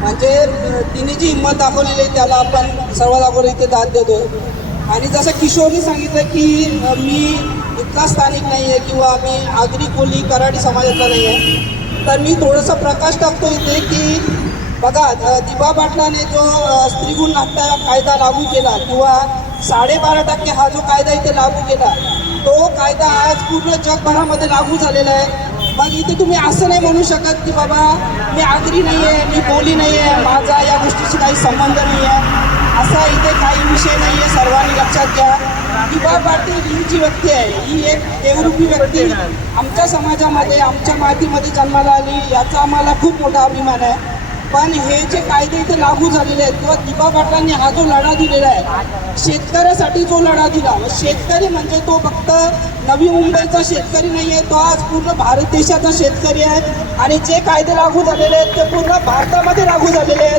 म्हणजे तिने जी हिंमत दाखवलेली आहे त्याला आपण सर्वात अगोदर इथे दाद देतो. आणि जसं किशोरनी सांगितलं की मी इथला स्थानिक नाही आहे किंवा मी आगरी कोली कराडी समाजाचा नाही आहे, तर मी थोडंसं प्रकाश टाकतो इथे की बघा दिबा पाटलाने जो स्त्रीगुण हत्या कायदा लागू केला किंवा 12.5% हा जो कायदा इथे लागू केला, तो कायदा आज पूर्ण जगभरामध्ये लागू झालेला आहे. मग इथे तुम्ही असं नाही म्हणू शकत की बाबा मी आगरी नाही आहे, मी कोली नाही आहे, माझा या गोष्टीशी काही संबंध नाही आहे. असा इथे काही विषय नाही आहे. सर्वांनी लक्षात घ्या, दिबा पाटील ही जी व्यक्ती आहे ही एक देवरूपी व्यक्ती आमच्या समाजामध्ये आमच्या मातीमध्ये जन्माला आली, याचा आम्हाला खूप मोठा अभिमान आहे. पण हे जे कायदे इथे लागू झालेले आहेत किंवा दिबा पाटलांनी हा जो लढा दिलेला आहे, शेतकऱ्यासाठी जो लढा दिला, शेतकरी म्हणजे तो फक्त नवी मुंबईचा शेतकरी नाही आहे, तो आज पूर्ण भारत देशाचा शेतकरी आहे. आणि जे कायदे लागू झालेले आहेत ते पूर्ण भारतामध्ये लागू झालेले आहेत.